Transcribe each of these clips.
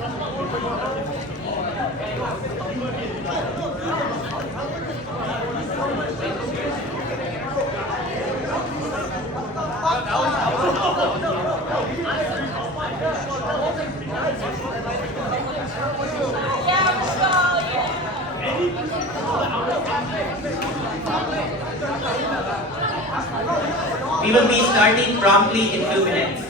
We will be starting promptly in 2 minutes.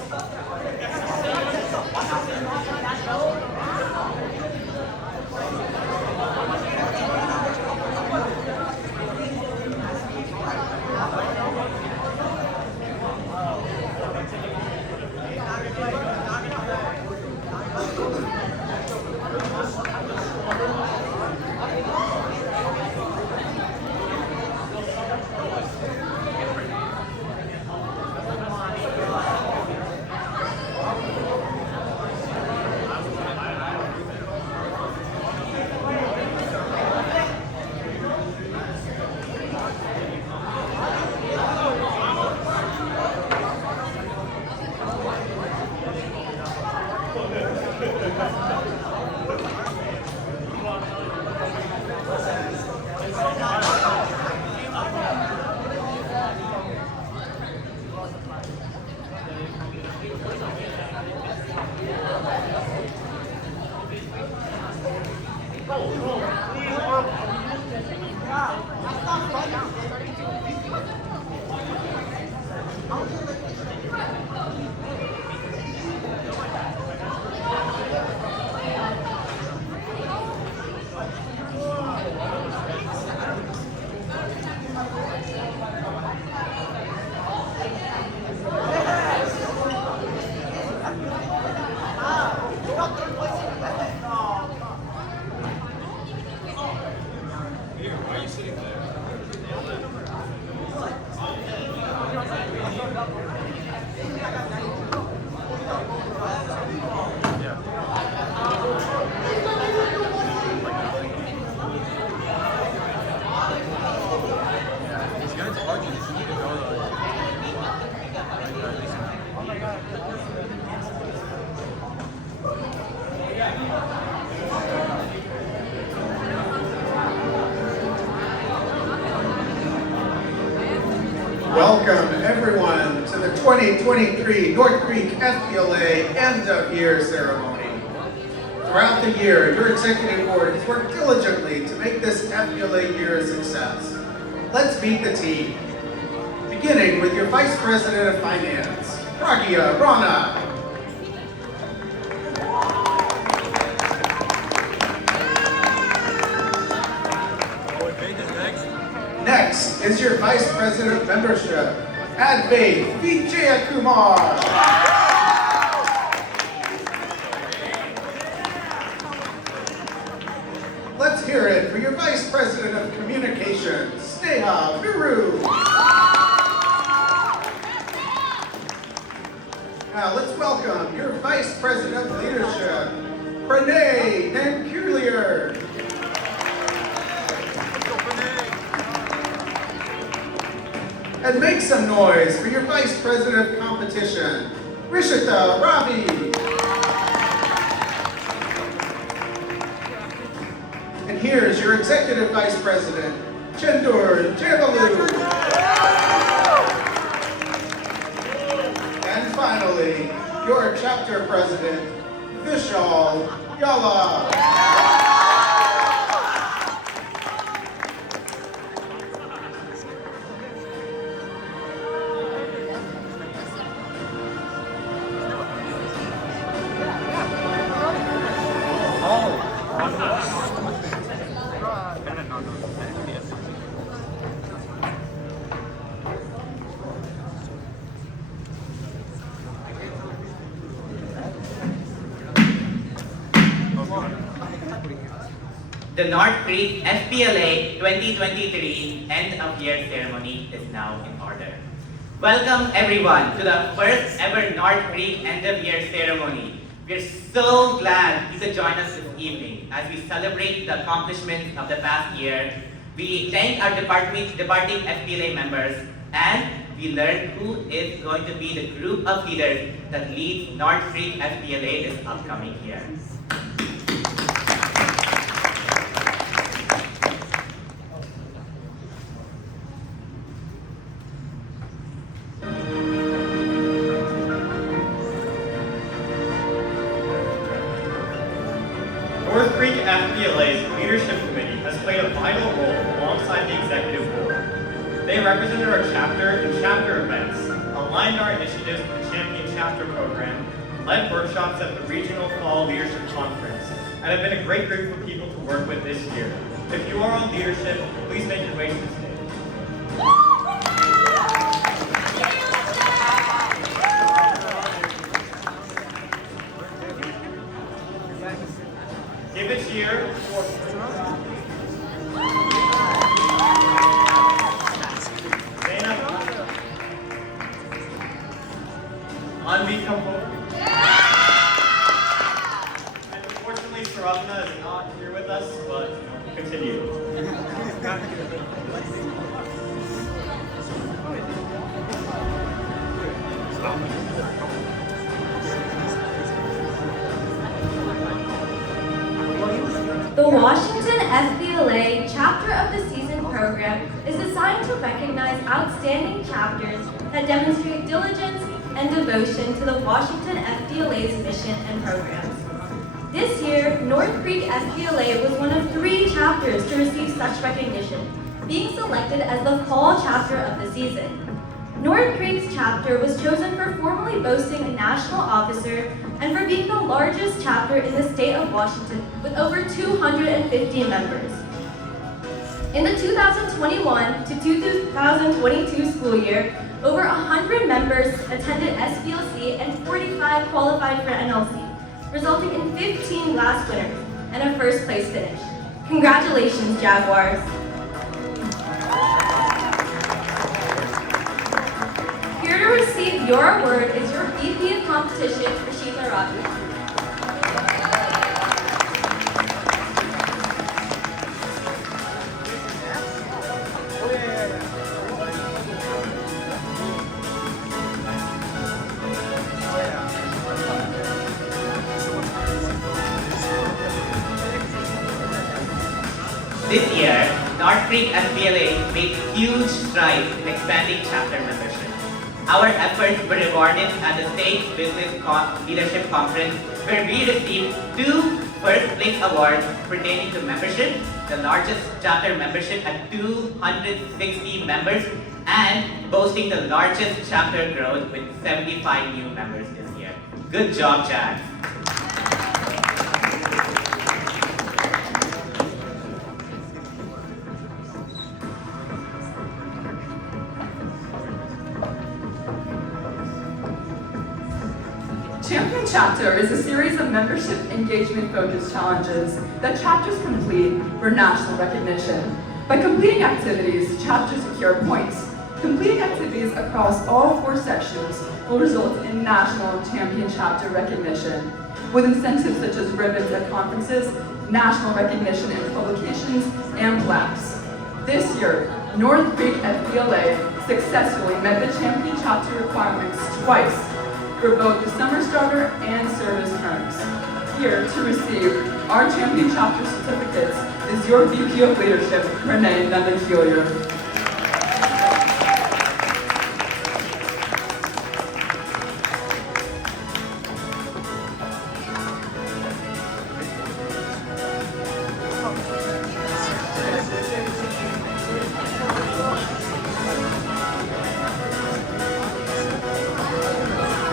Welcome everyone to the 2023 North Creek FBLA end of year ceremony. Throughout the year, your executive board has worked diligently to make this FBLA year a success. Let's meet the team. Beginning with your Vice President of Finance, Pragya Rana. Next is your Vice President of Membership, Advait Vijayakumar. Let's hear it for your Vice President of Communications, Sneha Guru. Now let's welcome your Vice President of Leadership, Pranay Nankulier. And make some noise for your Vice President of Competition, Rishita Ravi. And here's your Executive Vice President, Chendur Javalu. And finally, your Chapter President, Vishal Yala. The North Creek FBLA 2023 end of year ceremony is now in order. Welcome everyone to the first ever North Creek end of year ceremony. We're so glad you could join us this evening as we celebrate the accomplishments of the past year. We thank our departing FBLA members and we learned who is going to be the group of leaders that leads North Creek FBLA this upcoming year. North Creek FBLA's Leadership Committee has played a vital role alongside the Executive Board. They represented our chapter in chapter events, aligned our initiatives with the Champion Chapter Program, led workshops at the Regional Fall Leadership Conference, and have been a great group of people to work with this year. If you are on leadership, please make your way to the stage. Give a cheer for Zainab. Anvi, come forward. And unfortunately, Saravana is not here with us, but continue. The Washington FBLA Chapter of the Season program is designed to recognize outstanding chapters that demonstrate diligence and devotion to the Washington FBLA's mission and programs. This year, North Creek FBLA was one of 3 chapters to receive such recognition, being selected as the Fall Chapter of the Season. North Creek's chapter was chosen for formally boasting a national officer and for being the largest chapter in the state of Washington with over 250 members. In the 2021 to 2022 school year, over 100 members attended SBLC and 45 qualified for NLC, resulting in 15 glass winners and a first place finish. Congratulations, Jaguars! Here to receive your award is your VP of Competition, Rashida Ravi. This year, North Creek FBLA made huge strides in expanding chapter membership. Our efforts were rewarded at the State Business Leadership Conference, where we received 2 first place awards pertaining to membership, the largest chapter membership at 260 members, and boasting the largest chapter growth with 75 new members this year. Good job, Jack. Champion Chapter is a series of membership engagement-focused challenges that chapters complete for national recognition. By completing activities, chapters secure points. Completing activities across all 4 sections will result in national champion chapter recognition, with incentives such as ribbons at conferences, national recognition in publications, and plaques. This year, North Creek FBLA successfully met the champion chapter requirements twice for both the summer starter and service terms. Here to receive our champion chapter certificates is your VP of Leadership, Renee Nunn-Keelier.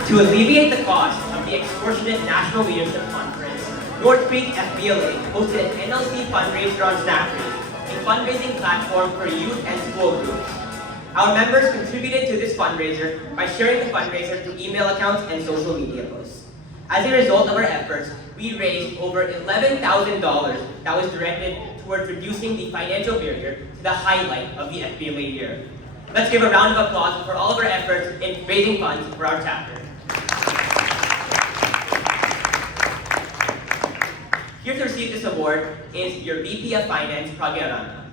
To alleviate the cost of the extortionate National Leadership Conference, North Creek FBLA hosted an NLC fundraiser on Saturday, a fundraising platform for youth and school groups. Our members contributed to this fundraiser by sharing the fundraiser through email accounts and social media posts. As a result of our efforts, we raised over $11,000 that was directed towards reducing the financial barrier to the highlight of the FBLA year. Let's give a round of applause for all of our efforts in raising funds for our chapter. Here to receive this award is your VP of Finance, Pragya Arana.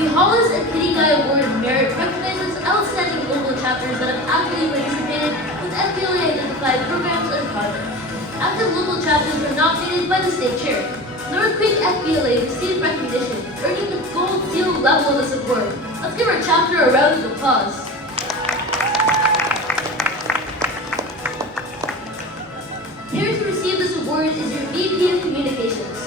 The Hollis and Kitty Guy Award of Merit recognizes outstanding local chapters that have actively participated with FBLA-identified programs and projects. Active local chapters were nominated by the state chair. North Creek FBLA received recognition, earning the gold seal level of this award. Let's give our chapter a round of applause. Here to receive this award is your VP of Communications.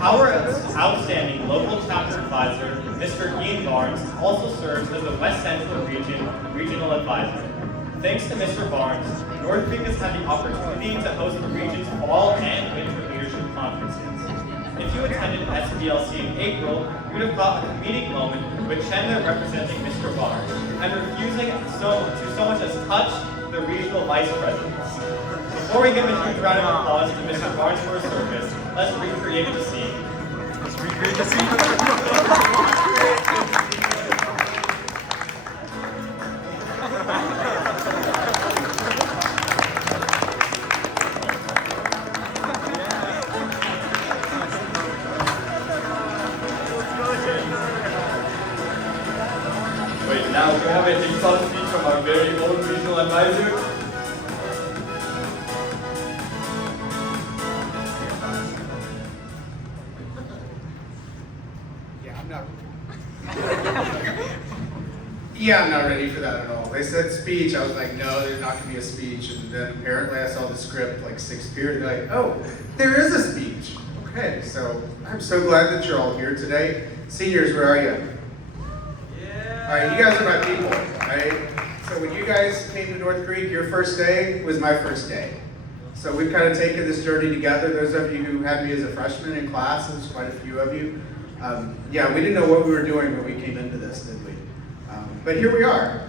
Our outstanding local chapter advisor, Mr. Ian Barnes, also serves as the West Central Regional Advisor. Thanks to Mr. Barnes, North Creek has had the opportunity to host the region's fall and winter leadership conferences. If you attended SBLC in April, you would have caught a comedic moment with Chandler representing Mr. Barnes and refusing to so much as touch the regional vice presidents. Before we give a huge round of applause to Mr. Barnes for his service, let's recreate the scene. Wait, now we have a detailed speech from our very own regional advisor. Yeah, I'm not ready for that at all. They said speech, I was like, no, there's not gonna be a speech. And then apparently I saw the script like 6th period, and they're like, oh, there is a speech. Okay, so I'm so glad that you're all here today. Seniors, where are you? Yeah. All right, you guys are my people, right? So when you guys came to North Creek, your first day was my first day. So we've kind of taken this journey together. Those of you who had me as a freshman in class, there's quite a few of you. Yeah, we didn't know what we were doing when we came into this, did we? But here we are.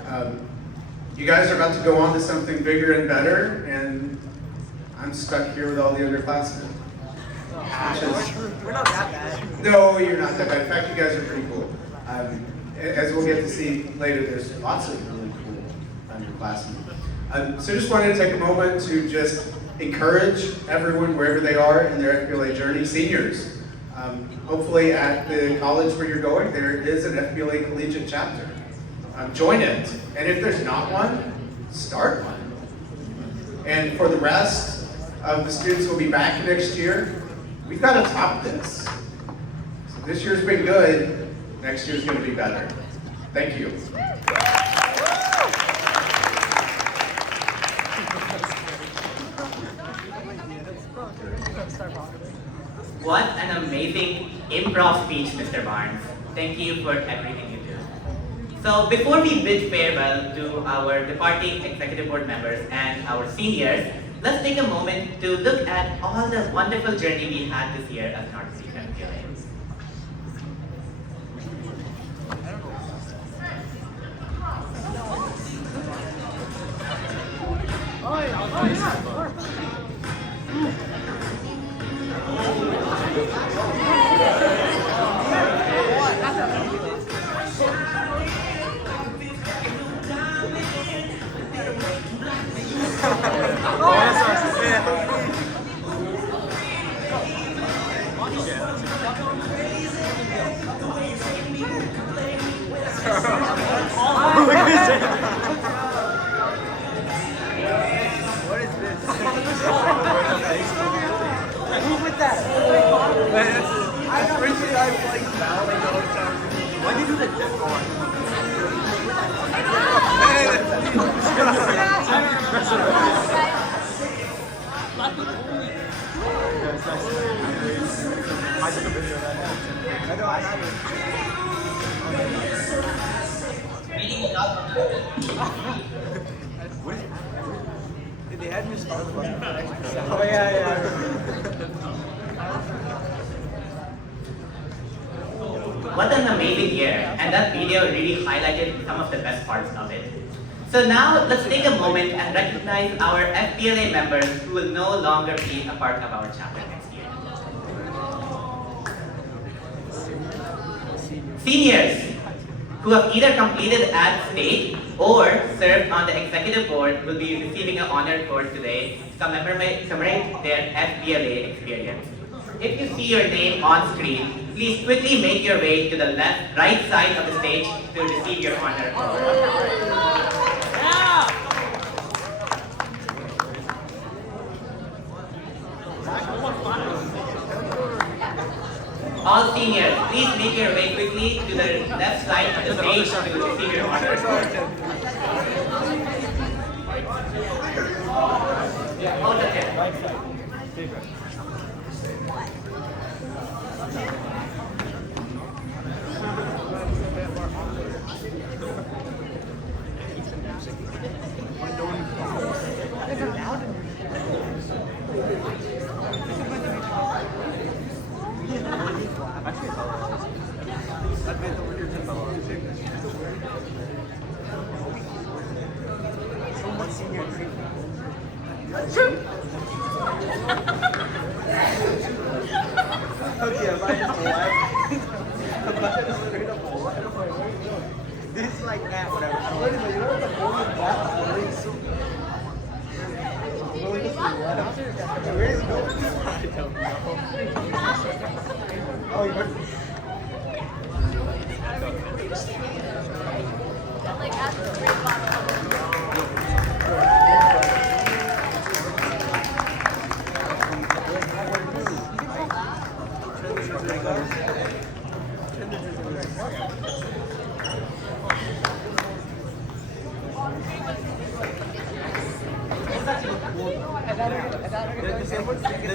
You guys are about to go on to something bigger and better, and I'm stuck here with all the underclassmen. We're not that bad. No, you're not that bad. In fact, you guys are pretty cool. As we'll get to see later, there's lots of really cool underclassmen. So just wanted to take a moment to just encourage everyone wherever they are in their FBLA journey. Seniors, hopefully at the college where you're going, there is an FBLA collegiate chapter. Join it, and if there's not one, start one. And for the rest of the students who will be back next year, we've got to top this. So this year's been good, next year's going to be better. Thank you. What an amazing improv speech, Mr. Barnes. Thank you for everything you do. So before we bid farewell to our departing executive board members and our seniors, let's take a moment to look at all the wonderful journey we had this year at North Creek FBLA. What is this? Who's with that? I appreciate I like bowing all the time. Why do you do the death one? I took a video of that. I know, I have it. They had me start with like an extra sound. Oh yeah. What an amazing year, and that video really highlighted some of the best parts of it. So now, let's take a moment and recognize our FBLA members who will no longer be a part of our chapter next year. Seniors who have either completed at state or served on the executive board will be receiving an honor course today to commemorate their FBLA experience. If you see your name on screen, please quickly make your way to the right side of the stage to receive your honor course. All seniors, please make your way quickly to the left side of the stage to receive your honor. Hold the chair. This is like that, whatever. You know the bowling ball? Where is it going? I don't know. Oh, you're... Like after the great bottle.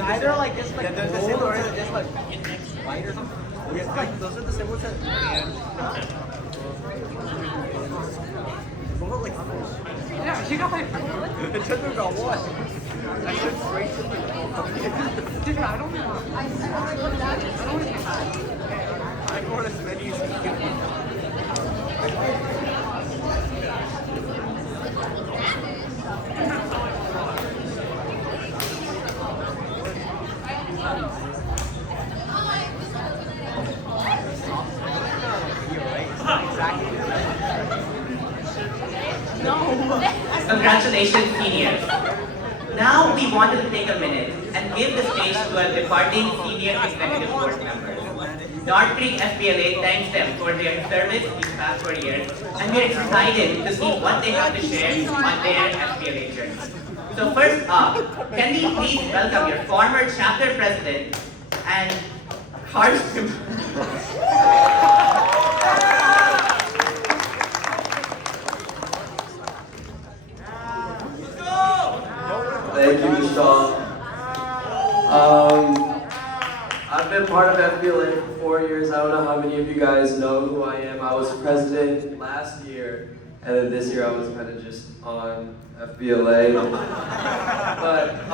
Either like just like the same or just like white or something. Yeah, those are the symbols that yeah, she got like it took her about what? I took straight to the dude, I don't know. I go on as many as you can. Congratulations, seniors. Now we wanted to take a minute and give the stage to our departing senior executive board members. North Creek FBLA thanks them for their service these past 4 years, and we're excited to see what they have to share on their FBLA journey. So first up, can we please welcome your former chapter president and harsh Thank you, Michelle. I've been part of FBLA for 4 years. I don't know how many of you guys know who I am. I was president last year, and then this year I was kind of just on FBLA. But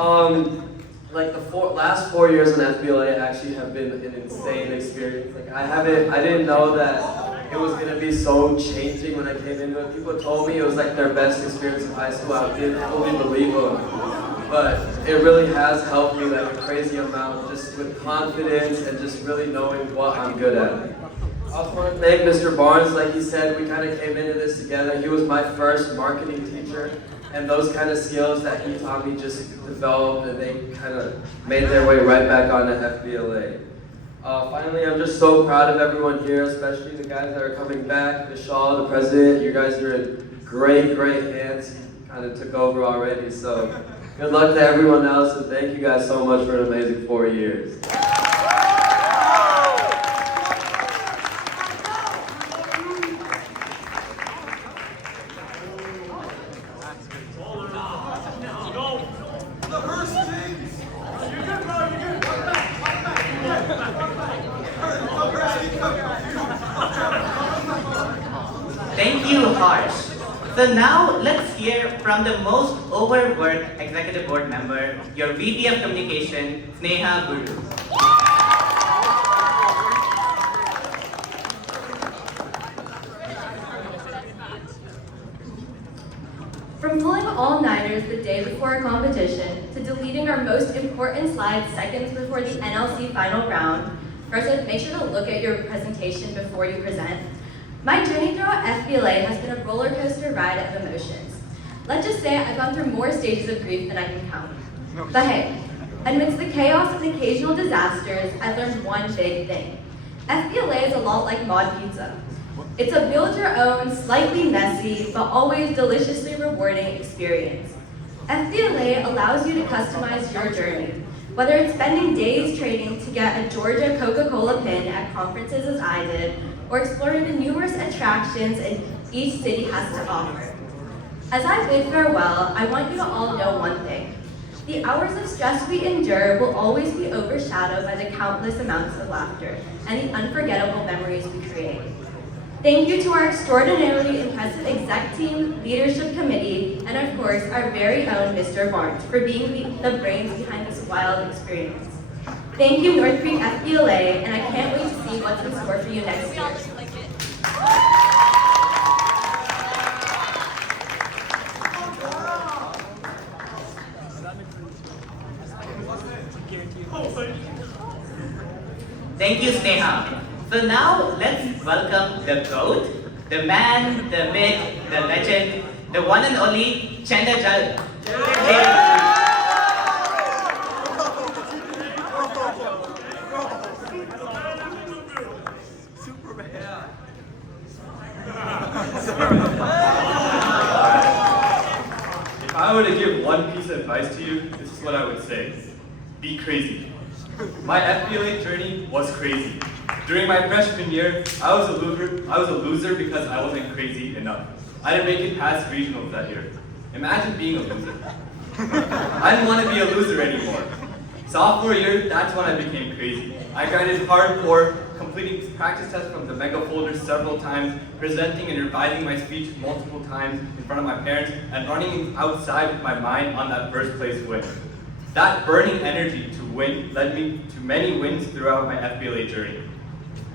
like the last 4 years in FBLA actually have been an insane experience. Like I didn't know that it was gonna be so changing when I came into it. People told me it was like their best experience in high school. I didn't fully believe them. But it really has helped me like a crazy amount, just with confidence and just really knowing what I'm good at. I also want to thank Mr. Barnes. Like he said, we kind of came into this together. He was my first marketing teacher, and those kind of skills that he taught me just developed, and they kind of made their way right back onto FBLA. Finally, I'm just so proud of everyone here, especially the guys that are coming back. Vishal, the president, you guys are in great, great hands. He kind of took over already, so. Good luck to everyone else, and thank you guys so much for an amazing 4 years. Thank you, Harsh. So now let's hear from the most overworked executive board member, your VP of Communication, Sneha Guru. From pulling all-nighters the day before a competition, to deleting our most important slides seconds before the NLC final round, first, make sure to look at your presentation before you present. My journey throughout FBLA has been a roller coaster ride of emotions. Let's just say I've gone through more stages of grief than I can count. But hey, amidst the chaos and occasional disasters, I've learned one big thing. FBLA is a lot like mod pizza. It's a build-your-own, slightly messy, but always deliciously rewarding experience. FBLA allows you to customize your journey, whether it's spending days training to get a Georgia Coca-Cola pin at conferences as I did, or exploring the numerous attractions each city has to offer. As I bid farewell, I want you to all know one thing. The hours of stress we endure will always be overshadowed by the countless amounts of laughter and the unforgettable memories we create. Thank you to our extraordinarily impressive exec team, leadership committee, and of course, our very own Mr. Barnes for being the brains behind this wild experience. Thank you, North Creek FBLA, and I can't wait to see what's in store for you next year. Thank you, Sneha. So now let's welcome the GOAT, the man, the myth, the legend, the one and only Chenda Jal. If I were to give one piece of advice to you, this is what I would say. Be crazy. My FBLA journey was crazy. During my freshman year, I was a loser because I wasn't crazy enough. I didn't make it past regionals that year. Imagine being a loser. I didn't want to be a loser anymore. Sophomore year, that's when I became crazy. I grinded hardcore, completing practice tests from the mega folder several times, presenting and revising my speech multiple times in front of my parents, and running outside with my mind on that first place win. That burning energy to win led me to many wins throughout my FBLA journey.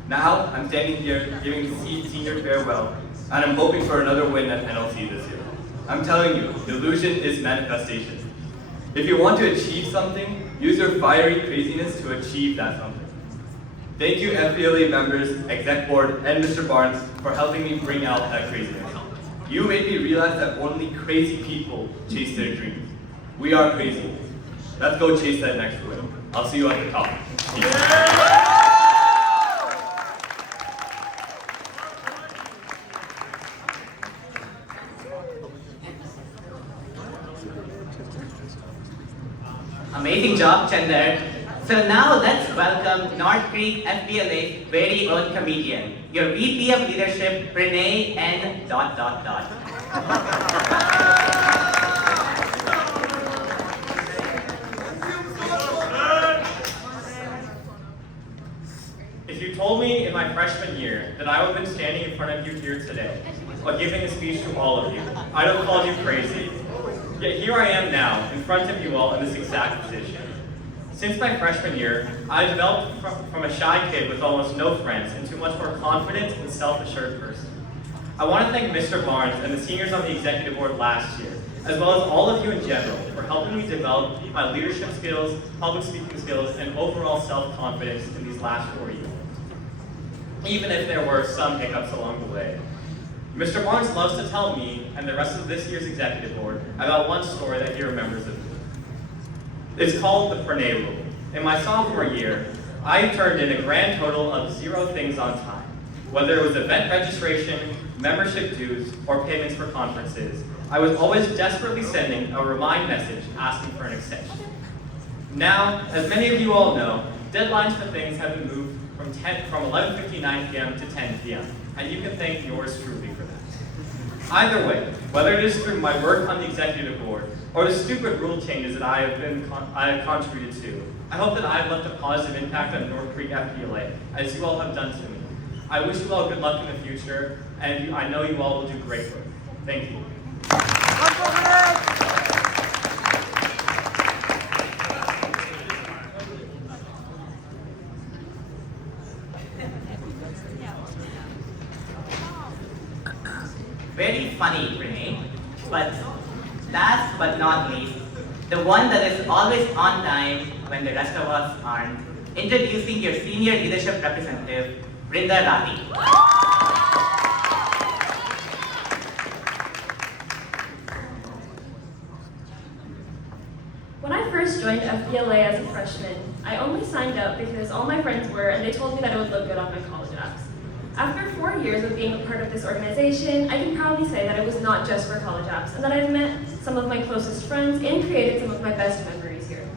Now, I'm standing here giving senior farewell, and I'm hoping for another win at NLC this year. I'm telling you, delusion is manifestation. If you want to achieve something, use your fiery craziness to achieve that something. Thank you, FBLA members, exec board, and Mr. Barnes for helping me bring out that craziness. You made me realize that only crazy people chase their dreams. We are crazy. Let's go chase that next win. I'll see you at the top. Peace. Amazing job, Chandler. So now let's welcome North Creek FBLA's very own comedian, your VP of Leadership, Renee N. ... If you told me in my freshman year that I would have been standing in front of you here today, while giving a speech to all of you, I'd have called you crazy. Yet here I am now, in front of you all in this exact position. Since my freshman year, I developed from a shy kid with almost no friends into a much more confident and self-assured person. I want to thank Mr. Barnes and the seniors on the executive board last year, as well as all of you in general, for helping me develop my leadership skills, public speaking skills, and overall self-confidence in these last 4 years. Even if there were some hiccups along the way. Mr. Barnes loves to tell me and the rest of this year's executive board about one story that he remembers of me. It's called the Frenay Rule. In my sophomore year, I turned in a grand total of 0 things on time. Whether it was event registration, membership dues, or payments for conferences, I was always desperately sending a remind message asking for an extension. Now, as many of you all know, deadlines for things have been moved from 11:59 p.m. to 10 p.m., and you can thank yours truly for that. Either way, whether it is through my work on the executive board or the stupid rule changes that I have contributed to, I hope that I have left a positive impact on North Creek FBLA, as you all have done to me. I wish you all good luck in the future, and I know you all will do great work. Thank you. Very funny, Renee, but last but not least, the one that is always on time when the rest of us aren't, introducing your senior leadership representative, Brinda Rati. When I first joined FBLA as a freshman, I only signed up because all my friends were and they told me that it would look good on my college apps. After 4 years of being a part of this organization, I can proudly say that it was not just for college apps and that I've met some of my closest friends and created some of my best memories here.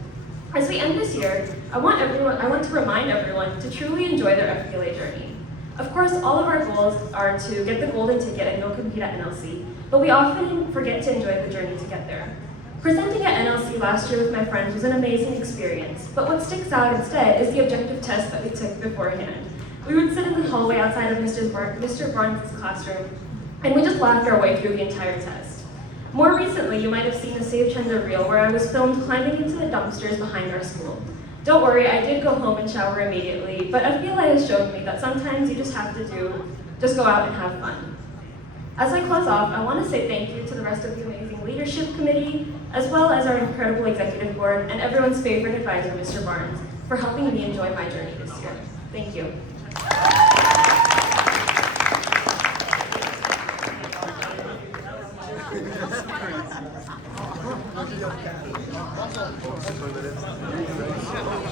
As we end this year, I want to remind everyone to truly enjoy their FBLA journey. Of course, all of our goals are to get the golden ticket and go compete at NLC, but we often forget to enjoy the journey to get there. Presenting at NLC last year with my friends was an amazing experience, but what sticks out instead is the objective test that we took beforehand. We would sit in the hallway outside of Mr. Barnes' classroom, and we just laughed our way through the entire test. More recently, you might have seen the Save Trender reel where I was filmed climbing into the dumpsters behind our school. Don't worry, I did go home and shower immediately, but FBLA has shown me that sometimes you just have to just go out and have fun. As I close off, I want to say thank you to the rest of the amazing leadership committee, as well as our incredible executive board and everyone's favorite advisor, Mr. Barnes, for helping me enjoy my journey this year. Thank you.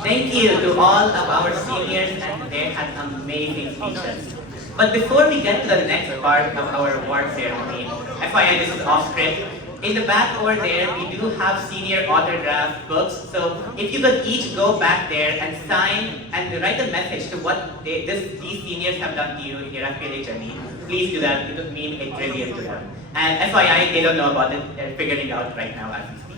Thank you to all of our seniors, and they had amazing speeches. But before we get to the next part of our award ceremony, FYI, this is off script. In the back over there, we do have senior autograph books. So if you could each go back there and sign and write a message to what these seniors have done to you in your FBLA journey, please do that. It would mean a trillion to them. And FYI, they don't know about it. They're figuring it out right now as we speak.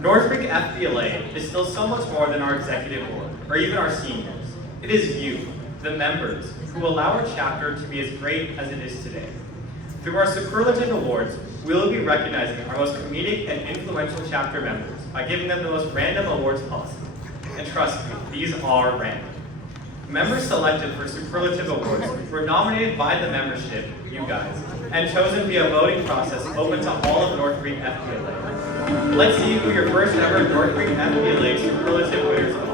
North Creek FBLA is still so much more than our executive board, or even our seniors. It is you, the members, who allow our chapter to be as great as it is today. Through our superlative awards, we will be recognizing our most comedic and influential chapter members by giving them the most random awards possible. And trust me, these are random. Members selected for superlative awards were nominated by the membership, you guys, and chosen via a voting process open to all of North Creek FBLA. Let's see who your first ever North Creek FBLA superlative winners are.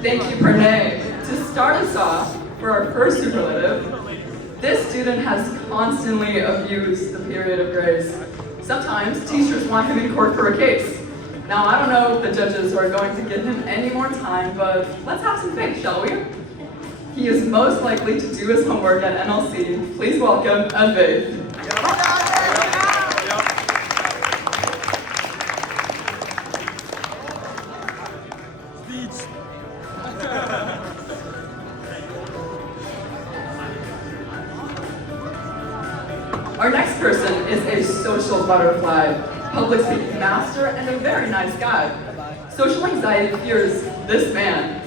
Thank you, Pranay. To start us off, for our first superlative, this student has constantly abused the period of grace. Sometimes teachers want him in court for a case. Now, I don't know if the judges are going to give him any more time, but let's have some faith, shall we? He is most likely to do his homework at NLC. Please welcome Advaith. Our next person is a social butterfly, public speaking master, and a very nice guy. Social anxiety fears this man,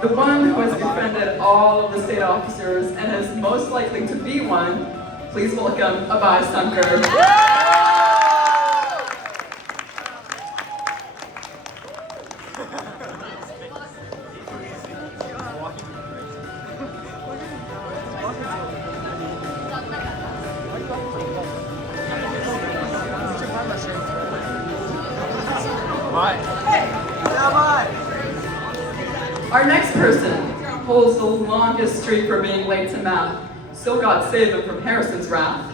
the one who has befriended all of the state officers and is most likely to be one. Please welcome Abhay Sankar. Our next person holds the longest streak for being late to math, so God save him from Harrison's wrath.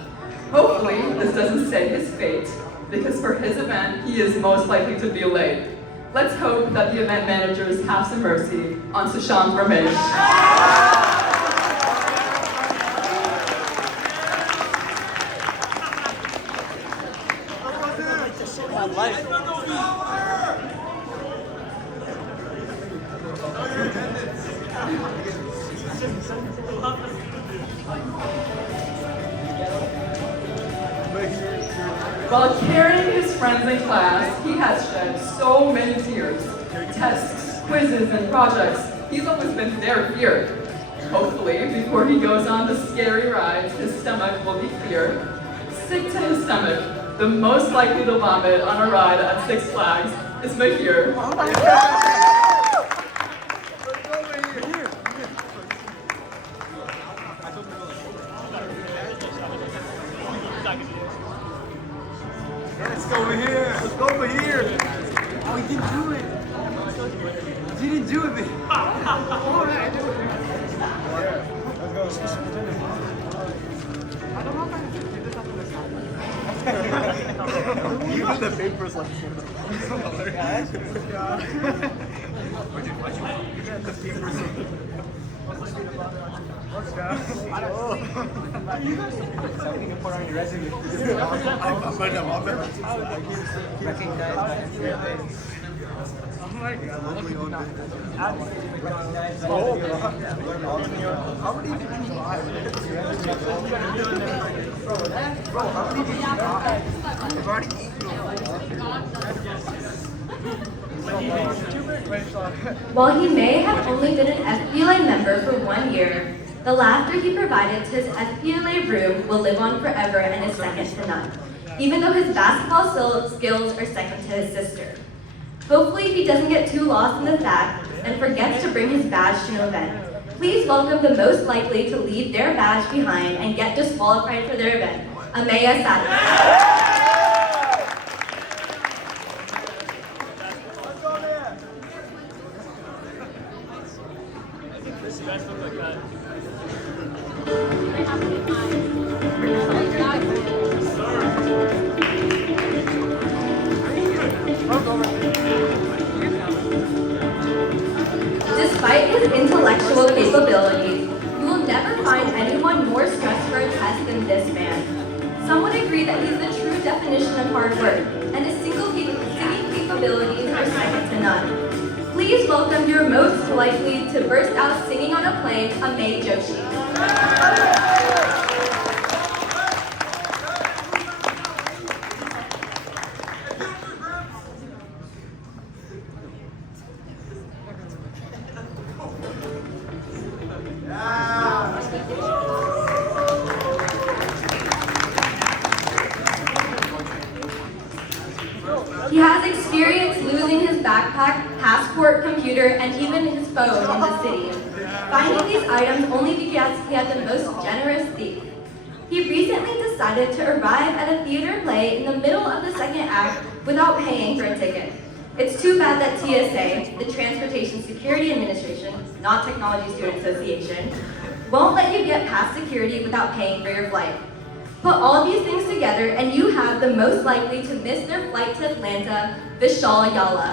Hopefully, this doesn't say his fate, because for his event, he is most likely to be late. Let's hope that the event managers have some mercy on Sushant Ramesh. While carrying his friends in class, he has shed so many tears. Tests, quizzes, and projects, he's always been their fear. Hopefully, before he goes on the scary rides, his stomach will be clear. Sick to his stomach, the most likely to vomit on a ride at Six Flags is Mahir. Let's go over here. Let's go over here. Oh, he didn't do it. He didn't do it. All right. Let's go. You did the papers like something to put on your resume. Recognized by FBLA. Oh my God. How many did you buy? Bro, how many did you buy? I've already eaten. While he may have only been an FBLA member for 1 year, the laughter he provided to his FBLA room will live on forever and is second to none, even though his basketball skills are second to his sister. Hopefully he doesn't get too lost in the fact and forgets to bring his badge to an event. Please welcome the most likely to leave their badge behind and get disqualified for their event, Amaya Sadler. Despite his intellectual capabilities, you will never find anyone more stressed for a test than this man. Some would agree that he's the true definition of hard work, and his singing capabilities are second to none. Please welcome your most likely to burst out singing on a plane, Amay Joshi. He has experience losing his backpack, passport, computer, and even his phone in the city. Finding these items only because he had the most generous thief. He recently decided to arrive at a theater play in the middle of the second act without paying for a ticket. It's too bad that TSA, the Transportation Security Administration, not Technology Student Association, won't let you get past security without paying for your flight. Put all these things together and you have the most likely to miss their flight to Atlanta, Vishal Yala.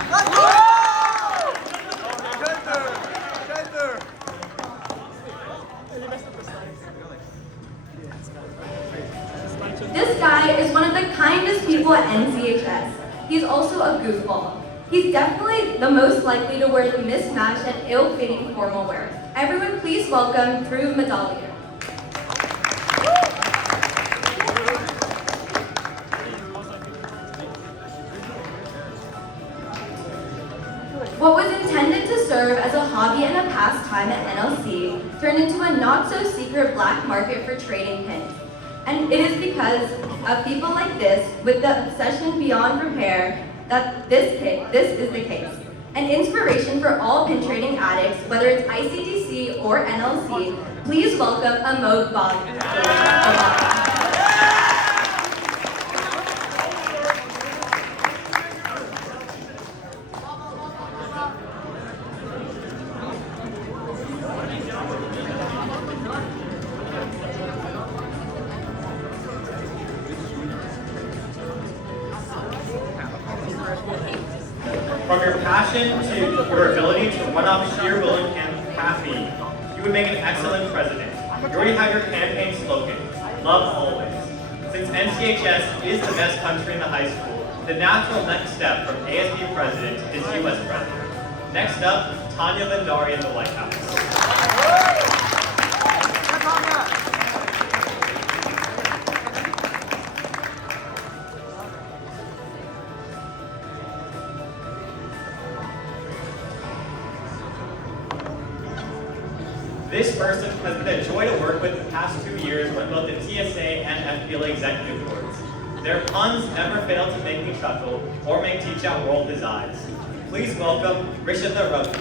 This guy is one of the kindest people at NCHS. He's also a goofball. He's definitely the most likely to wear the mismatched and ill-fitting formal wear. Everyone please welcome Dhruv Madhalia. What was intended to serve as a hobby and a pastime at NLC turned into a not-so-secret black market for trading pins. And it is because of people like this, with the obsession beyond repair, that this is the case. An inspiration for all pin trading addicts, whether it's ICDC or NLC, please welcome Amod Bog. From your passion to your ability to run off sheer will and caffeine, you would make an excellent president. You already have your campaign slogan, love always. Since NCHS is the best country in the high school, the natural next step from ASB president is US president. Next up, Tanya Vandari in the White House. This person has been a joy to work with the past 2 years on both the TSA and FBLA executive boards. Their puns never fail to make me chuckle or make Teach Out roll his eyes. Please welcome Rishitha Ravi.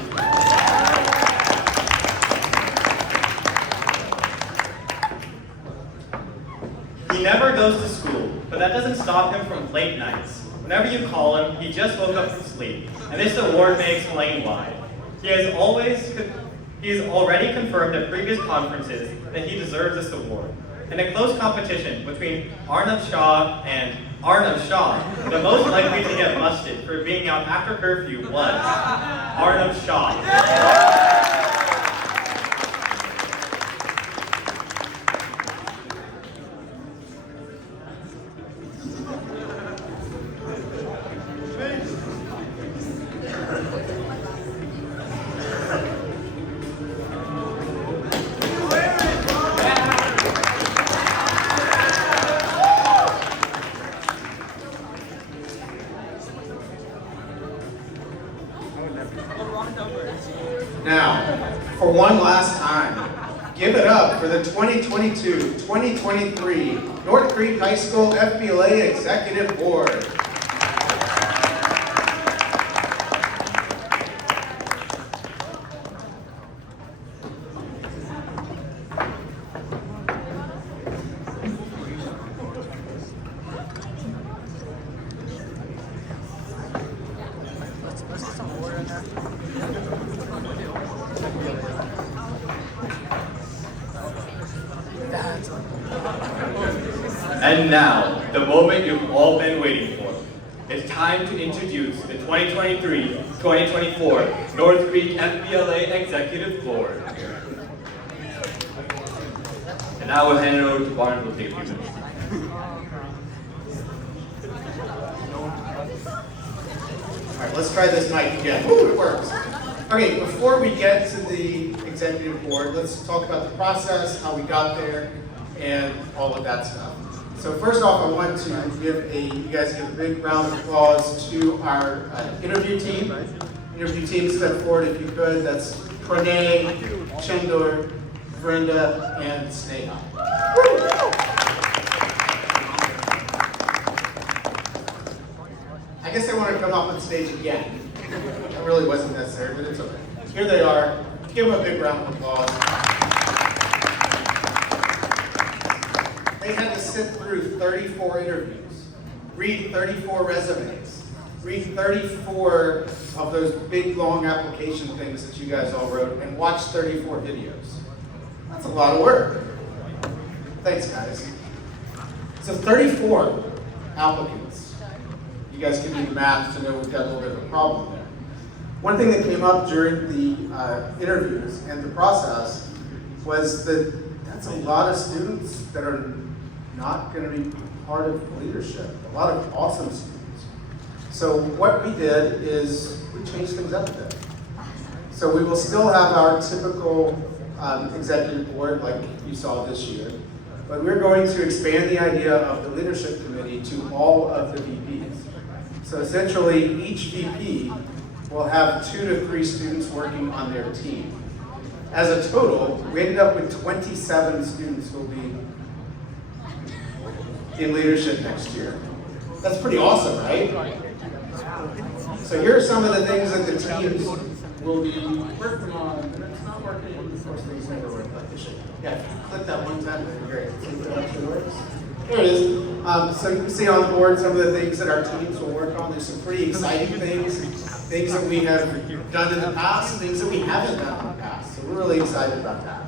He never goes to school, but that doesn't stop him from late nights. Whenever you call him, he just woke up from sleep, and this award may explain why. He has already confirmed at previous conferences that he deserves this award. In a close competition between Arnav Shah and Arnav Shah, the most likely to get busted for being out after curfew was Arnav Shah. Now, for one last time, give it up for the 2022-2023 North Creek High School FBLA Executive Board. And now, the moment you've all been waiting for. It's time to introduce the 2023-2024 North Creek FBLA Executive Board. And now we'll hand it over to Barnes, who will take a few minutes. All right, let's try this mic again. Ooh, it works. Okay, before we get to the executive board, let's talk about the process, how we got there, and all of that stuff. So first off, I want to you guys give a big round of applause to our interview team. Interview team, step forward if you could. That's Pranay, Chendor, Brenda, and Sneha. I guess I want to come up on stage again. That really wasn't necessary, but it's okay. Here they are. Give them a big round of applause. They had to sit through 34 interviews, read 34 resumes, read 34 of those big, long application things that you guys all wrote, and watch 34 videos. That's a lot of work. Thanks, guys. So 34 applicants. You guys can do the math to know we've got a little bit of a problem there. One thing that came up during the interviews and the process was that that's a lot of students that are not going to be part of leadership. A lot of awesome students. So what we did is we changed things up a bit. So we will still have our typical executive board like you saw this year, but we're going to expand the idea of the leadership committee to all of the VPs. So essentially, each VP will have 2 to 3 students working on their team. As a total, we ended up with 27 students who will be in leadership next year. That's pretty awesome, right? So here are some of the things that the teams will be working on. And it's not working, of course, things never work like they should. Yeah, click that one time, that'd be great. See if that actually works. There it is. So you can see on the board some of the things that our teams will work on. There's some pretty exciting things that we have done in the past, things that we haven't done in the past. So we're really excited about that.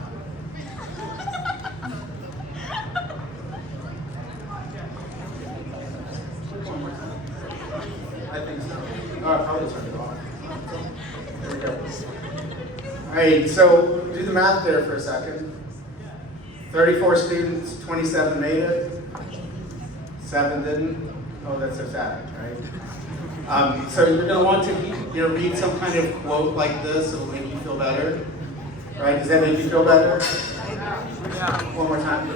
I think so. Oh, I probably turned it off. All right, so do the math there for a second. 34 students, 27 made it, 7 didn't. Oh, that's so sad, right? So you're going to want to read some kind of quote like this. It will make you feel better, right? Does that make you feel better? One more time.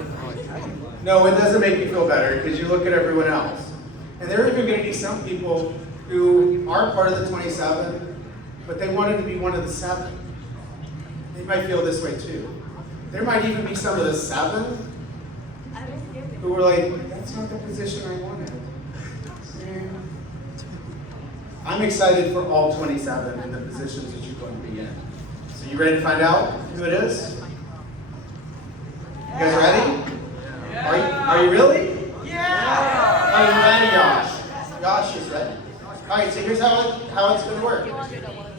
No, it doesn't make you feel better because you look at everyone else. And there are even going to be some people who are part of the 27, but they wanted to be one of the 7. They might feel this way too. There might even be some of the 7 who were like, that's not the position I wanted. I'm excited for all 27 in the positions that you're going to be in. So you ready to find out who it is? You guys ready? Are you really? Yeah! Are you ready, Josh? Josh is ready. All right, so here's how it's going to work.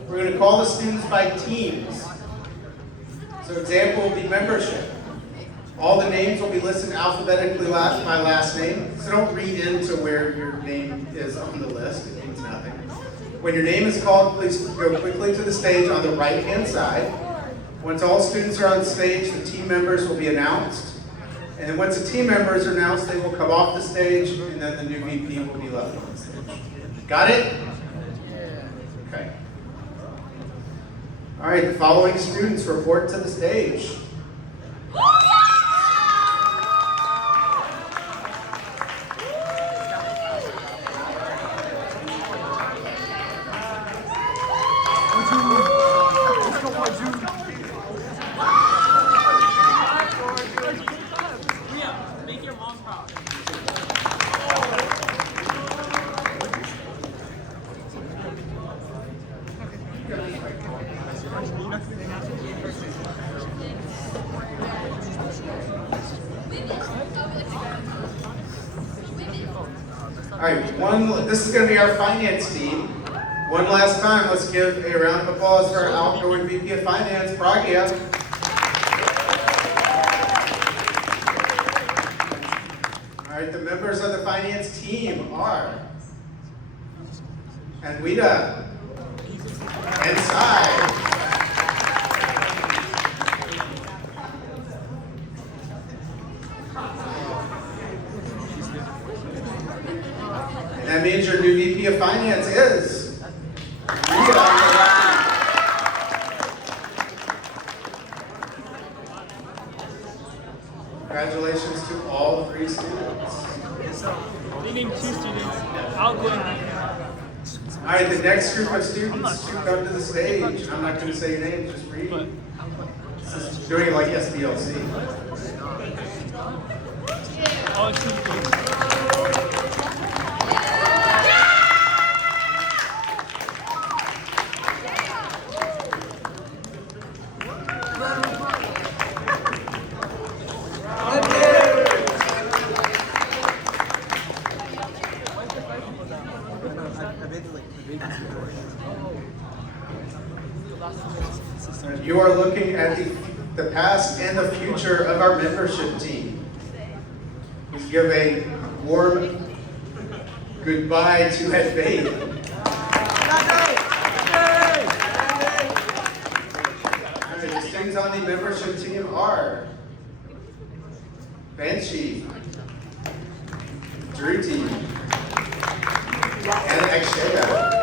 We're going to call the students by teams. So example will be membership. All the names will be listed alphabetically by last name. So don't read into where your name is on the list. It means nothing. When your name is called, please go quickly to the stage on the right-hand side. Once all students are on stage, the team members will be announced. And then once the team members are announced, they will come off the stage, and then the new VP will be left on the stage. Got it? Okay. All right, the following students report to the stage. All right, this is going to be our finance team. One last time, let's give a round of applause for our outgoing VP of Finance, Pragya. All right, the members of the finance team are Anwita and Sai. That means your new VP of Finance is Rita. Congratulations to all 3 students. They named 2 students. Outgoing. All right, the next group of students to come to the stage. I'm not going to say your names, just read. This is doing it like SBLC. Oh, it's 2. You are looking at the past and the future of our membership team. Please give a warm goodbye to Ed Bailey. The students on the membership team are Banshee, Druti, and Akshaya.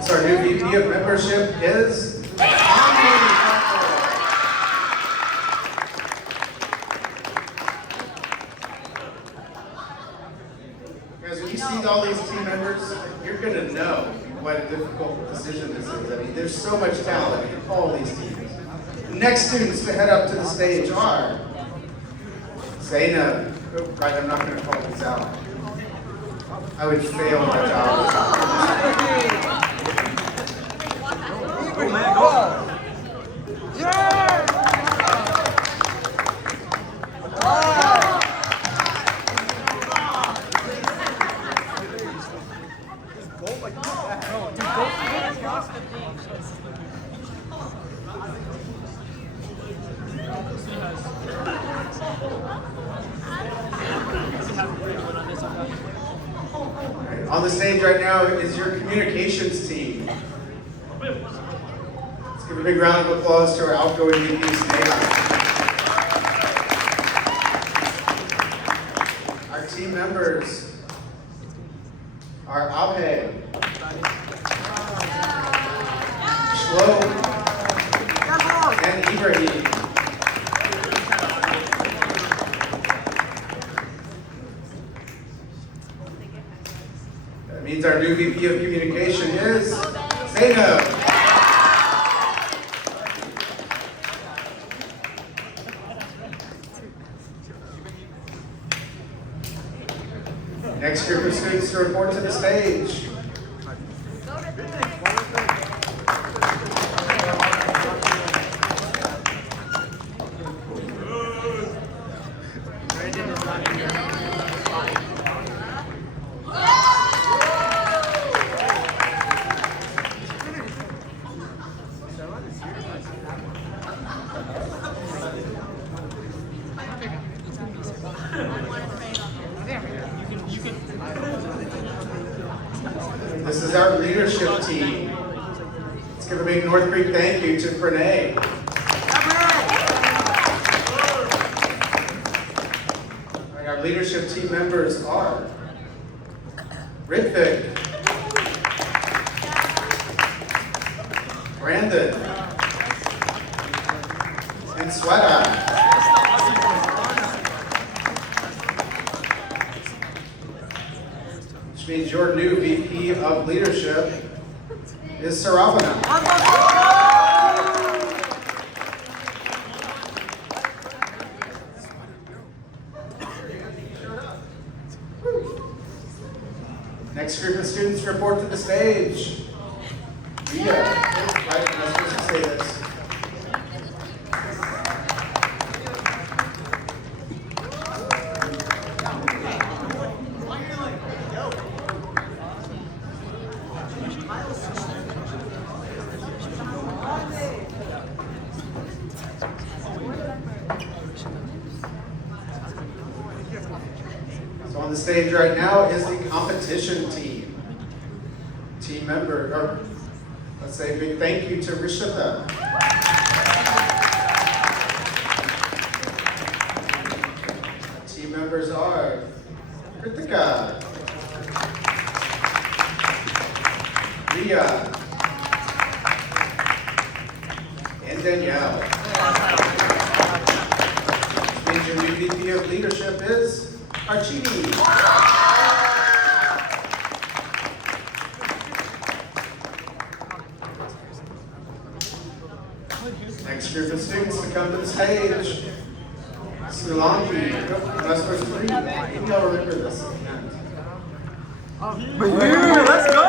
So our new VP of membership is Guys, when you see all these team members, you're going to know what a difficult decision this is. I mean, there's so much talent in all these teams. The next students to head up to the stage are Zaina. Oh, right, I'm not going to call these out. I would fail my job. Oh man, go! On the stage right now is your communications team. Let's give a big round of applause to our outgoing VP, Snake. Our team members are Abhe, Shlo, and Ibrahim. That means our new VP of Communication is Zainab. Next group of students to report to the stage. This is our leadership team. Let's give a big North Creek thank you to Pranay. Our leadership team members are Ritvik, Brandon, and Sweta. Which means your new VP of Leadership is Saravana. Next group of students report to the stage. Ria, right, I'm not supposed to say this. So on the stage right now is the competition team. Team member, or let's say a big thank you to Rishita. Team members are Kritika, Ria, and Danielle. Which means your new VP of Leadership is Archini. Next group of students to come to the stage. Sulanki, that's for three. Maybe y'all remember this. Let's go!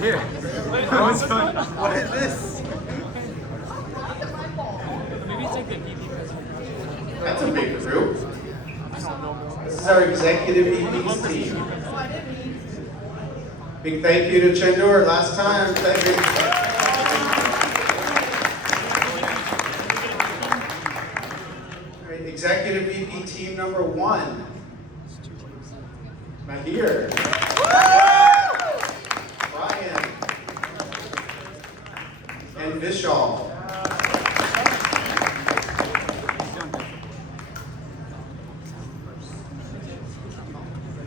Here. What is this? Maybe it's like the VP president. That's a big group. This is our executive VP's team. Big thank you to Chendur last time. Thank you. All right, executive VP team number 1. Mahir. Brian. And Vishal.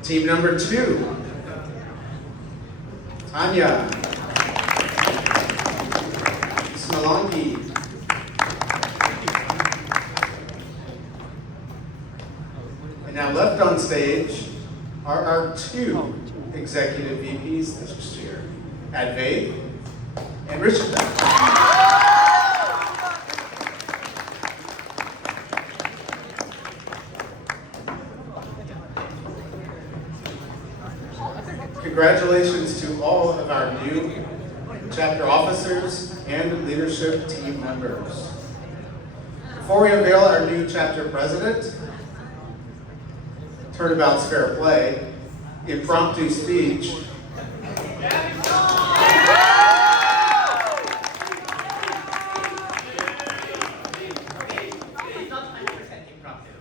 Team number 2, Tanya, Smalangi, and now left on stage are our 2 executive VPs this year, Advait and Rishita. Congratulations to all of our new chapter officers and leadership team members. Before we unveil our new chapter president, Turnabout's fair play. Impromptu speech. It's not 100% impromptu.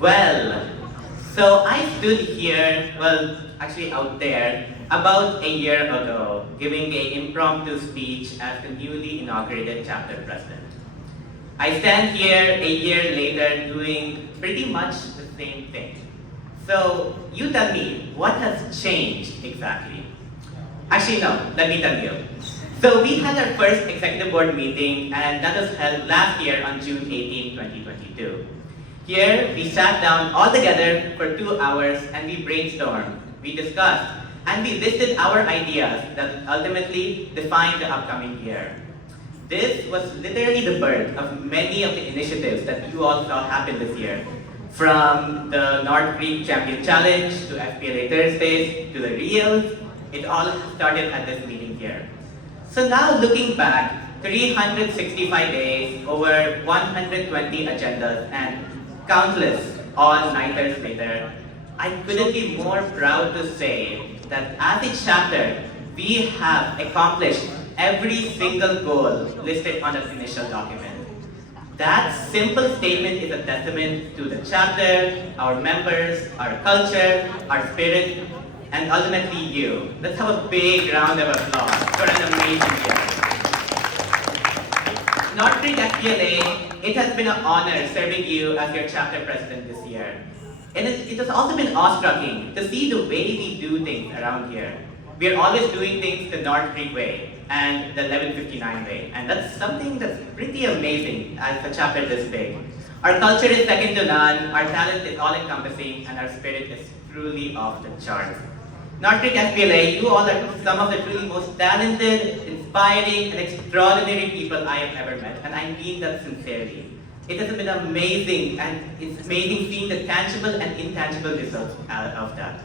Well, so I stood here, well, actually out there, about a year ago, giving an impromptu speech as the newly inaugurated chapter president. I stand here a year later doing pretty much the same thing. So, you tell me, what has changed exactly? Actually, no, let me tell you. So, we had our first executive board meeting, and that was held last year on June 18, 2022. Here, we sat down all together for 2 hours and we brainstormed, we discussed, and we listed our ideas that ultimately defined the upcoming year. This was literally the birth of many of the initiatives that you all saw happen this year. From the North Creek Champion Challenge, to FBLA Thursdays, to the Reels, it all started at this meeting here. So now looking back, 365 days, over 120 agendas, and countless all-nighters later, I couldn't be more proud to say that as a chapter, we have accomplished every single goal listed on the initial document. That simple statement is a testament to the chapter, our members, our culture, our spirit, and ultimately you. Let's have a big round of applause for an amazing year. North Creek FBLA, it has been an honor serving you as your chapter president this year. And it has also been awe-striking to see the way we do things around here. We are always doing things the North Creek way and the 1159 way. And that's something that's pretty amazing as a chapter this big. Our culture is second to none, our talent is all-encompassing, and our spirit is truly off the charts. North Creek FBLA, you all are some of the truly most talented, inspiring, and extraordinary people I have ever met, and I mean that sincerely. It has been amazing, and it's amazing seeing the tangible and intangible results out of that.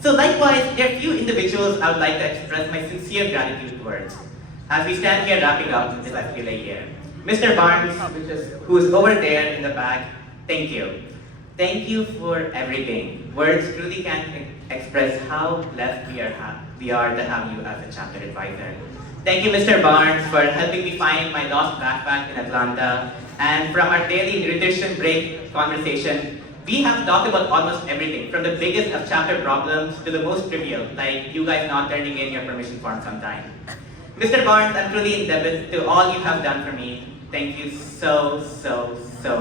So likewise, there are a few individuals I would like to express my sincere gratitude towards as we stand here wrapping up this FBLA year. Mr. Barnes, who is over there in the back, thank you. Thank you for everything. Words truly can't express how blessed we are to have you as a chapter advisor. Thank you, Mr. Barnes, for helping me find my lost backpack in Atlanta. And from our daily nutrition break conversation, we have talked about almost everything, from the biggest of chapter problems to the most trivial, like you guys not turning in your permission forms on time. Mr. Barnes, I'm truly indebted to all you have done for me. Thank you so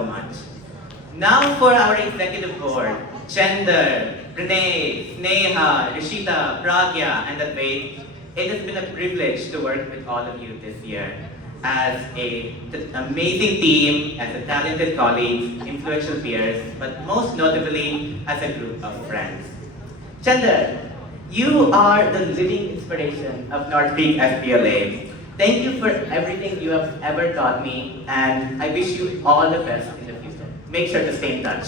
much. Now for our executive board, Chender, Renee, Sneha, Rishita, Pragya, and Advait. It has been a privilege to work with all of you this year as an amazing team, as a talented colleagues, influential peers, but most notably as a group of friends. Chender, you are the living inspiration of North Creek FBLA. Thank you for everything you have ever taught me, and I wish you all the best in the future. Make sure to stay in touch.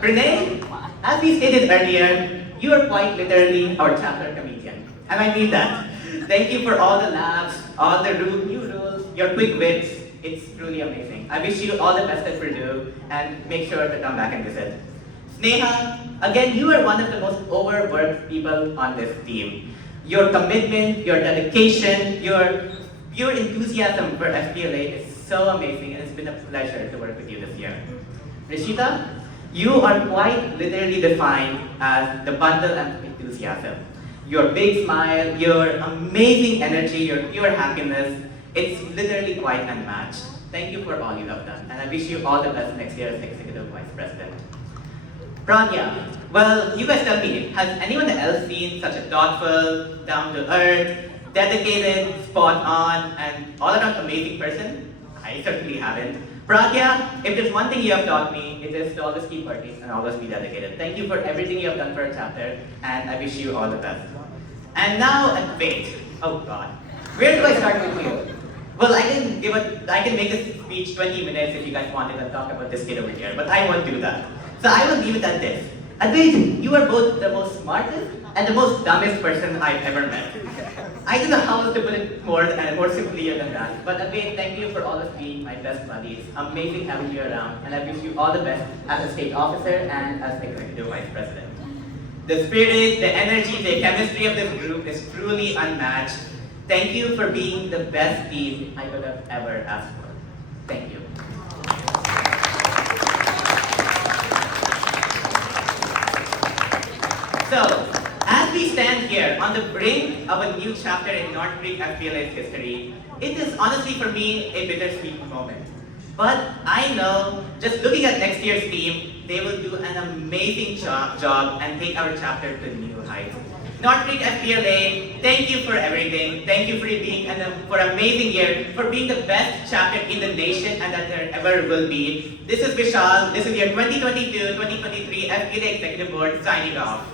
Renee, as we stated earlier, you are quite literally our chapter comedian. And I mean that. Thank you for all the laughs, all the new rules, your quick wits. It's truly amazing. I wish you all the best at Purdue, and make sure to come back and visit. Sneha, again, you are one of the most overworked people on this team. Your commitment, your dedication, your pure enthusiasm for FBLA is so amazing, and it's been a pleasure to work with you this year. Rishita, you are quite literally defined as the bundle of enthusiasm. Your big smile, your amazing energy, your pure happiness, it's literally quite unmatched. Thank you for all you have done, and I wish you all the best next year as Executive Vice President. Pragya, well, you guys tell me, has anyone else seen such a thoughtful, down-to-earth, dedicated, spot-on, and all-around amazing person? I certainly haven't. Pragya, if there's one thing you have taught me, it is to always keep working and always be dedicated. Thank you for everything you have done for our chapter, and I wish you all the best. And now, wait. Oh God. Where do I start with you? Well, I can make this speech 20 minutes if you guys wanted to talk about this kid over here, but I won't do that. So I will leave it at this. Advait, you are both the most smartest and the most dumbest person I've ever met. I don't know how to put it more simply than that. But again, thank you for all of being my best buddies. Amazing having you around, and I wish you all the best as a state officer and as executive vice president. The spirit, the energy, the chemistry of this group is truly unmatched. Thank you for being the best team I could have ever asked for. Thank you. So, as we stand here on the brink of a new chapter in North Creek FBLA's history, it is honestly for me a bittersweet moment. But I know, just looking at next year's team, they will do an amazing job and take our chapter to new heights. North Creek FBLA, thank you for everything. Thank you for being for an amazing year, for being the best chapter in the nation and that there ever will be. This is Vishal. This is your 2022-2023 FBLA Executive Board signing off.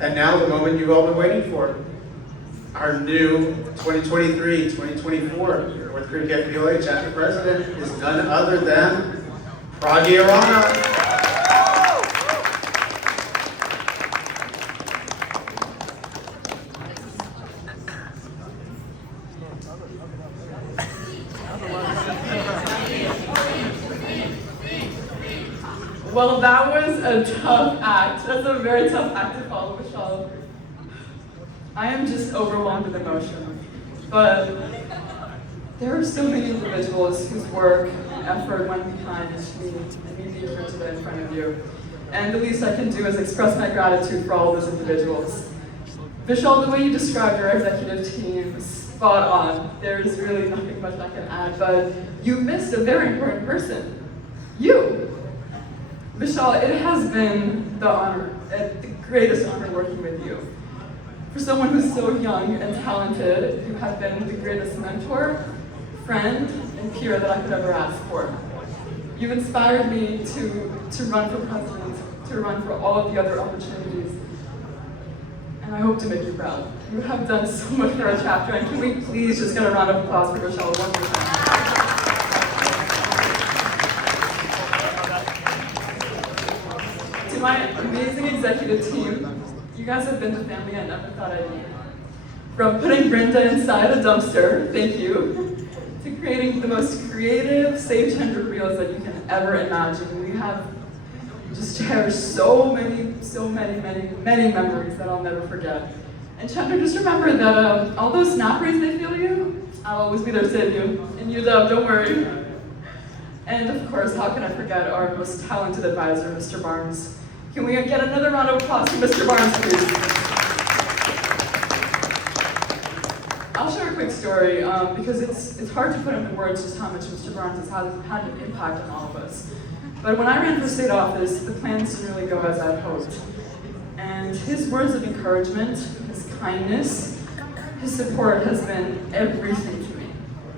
And now the moment you've all been waiting for. Our new 2023-2024 North Creek FBLA chapter president is none other than Pragya Rana. Well, that was a tough act. That's a very tough act to follow, Michelle. I am just overwhelmed with emotion. But there are so many individuals whose work and effort went behind me and me being here today in front of you. And the least I can do is express my gratitude for all those individuals. Vishal, the way you described your executive team is spot on. There's really nothing much I can add, but you missed a very important person. You. Vishal, it has been the honor, the greatest honor working with you. For someone who's so young and talented, you have been the greatest mentor, friend, and peer that I could ever ask for. You've inspired me to run for president, to run for all of the other opportunities. And I hope to make you proud. You have done so much for our chapter, and can we please just get a round of applause for Vishal one more time? To my amazing executive team, you guys have been the family I never thought I'd need. From putting Brenda inside a dumpster, thank you, to creating the most creative Save Gender reels that you can ever imagine. We have just cherished so many memories that I'll never forget. And Chandra, just remember that all those snap rays they feel you, I'll always be there to save you. And you love, don't worry. And of course, how can I forget our most talented advisor, Mr. Barnes. Can we get another round of applause for Mr. Barnes, please? I'll share a quick story because it's hard to put into words just how much Mr. Barnes has had an impact on all of us. But when I ran for state office, the plans didn't really go as I'd hoped. And his words of encouragement, his kindness, his support has been everything to me.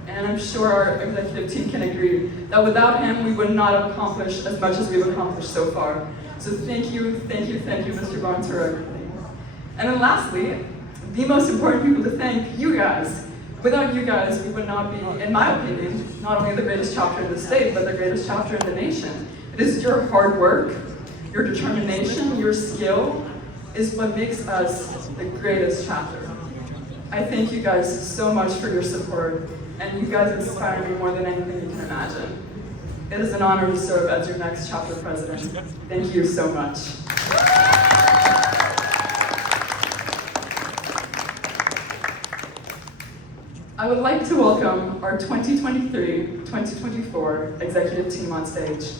And I'm sure our executive team can agree that without him, we would not have accomplished as much as we've accomplished so far. So thank you, Mr. Barnes, for everything. And then lastly, the most important people to thank, you guys. Without you guys, we would not be, in my opinion, not only the greatest chapter in the state, but the greatest chapter in the nation. It is your hard work, your determination, your skill is what makes us the greatest chapter. I thank you guys so much for your support, and you guys inspire me more than anything you can imagine. It is an honor to serve as your next chapter president. Thank you so much. I would like to welcome our 2023-2024 executive team on stage.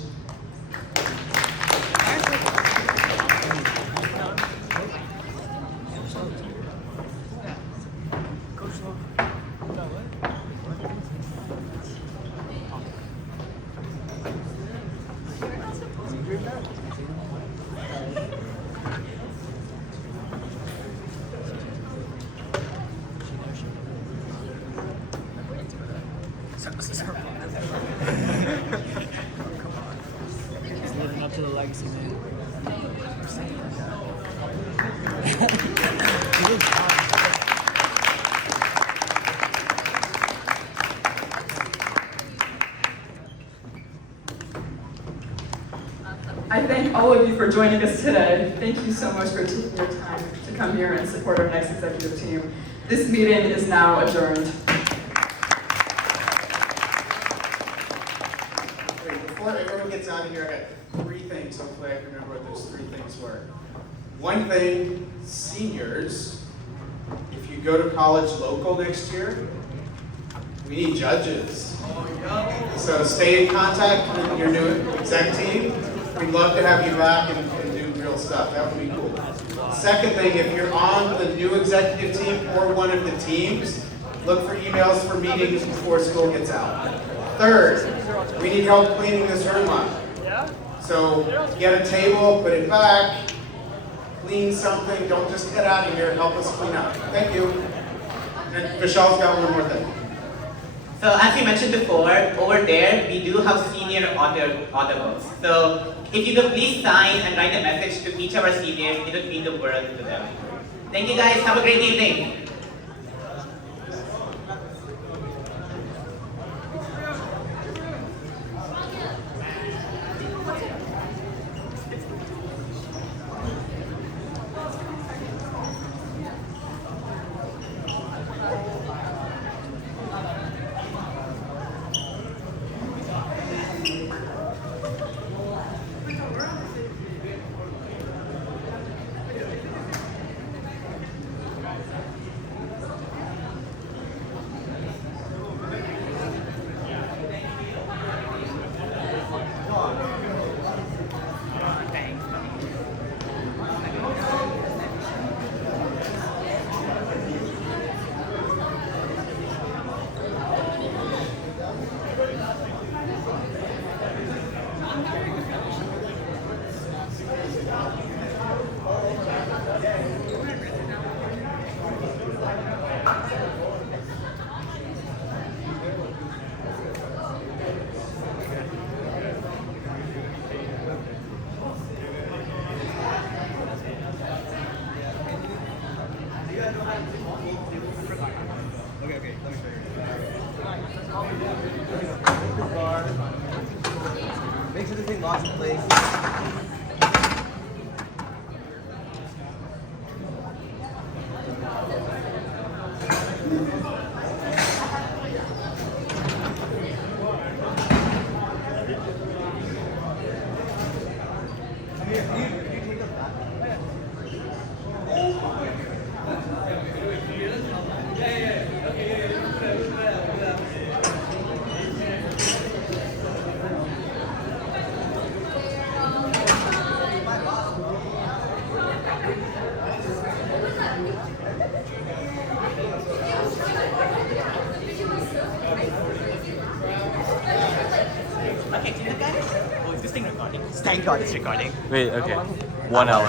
Living up to the legacy, man. I thank all of you for joining us today. Thank you so much for taking your time to come here and support our next executive team. This meeting is now adjourned. Wait, before everyone gets out of here, I got 3 things. Hopefully I can remember what those 3 things were. One thing, seniors, if you go to college local next year, we need judges. So stay in contact with your new exec team. We'd love to have you back and do real stuff. That would be cool. Second thing, if you're on the new executive team or one of the teams, look for emails for meetings before school gets out. Third, we need help cleaning this room up. So get a table, put it back, clean something. Don't just get out of here. Help us clean up. Thank you. And Michelle's got one more thing. So as we mentioned before, over there, we do have senior audibles. So if you could please sign and write a message to each of our seniors, it would mean the world to them. Thank you guys, have a great evening. Make sure this thing locks in place. Okay, do you guys? Oh, is this thing recording? Thank God it's recording. Wait, okay. 1 hour.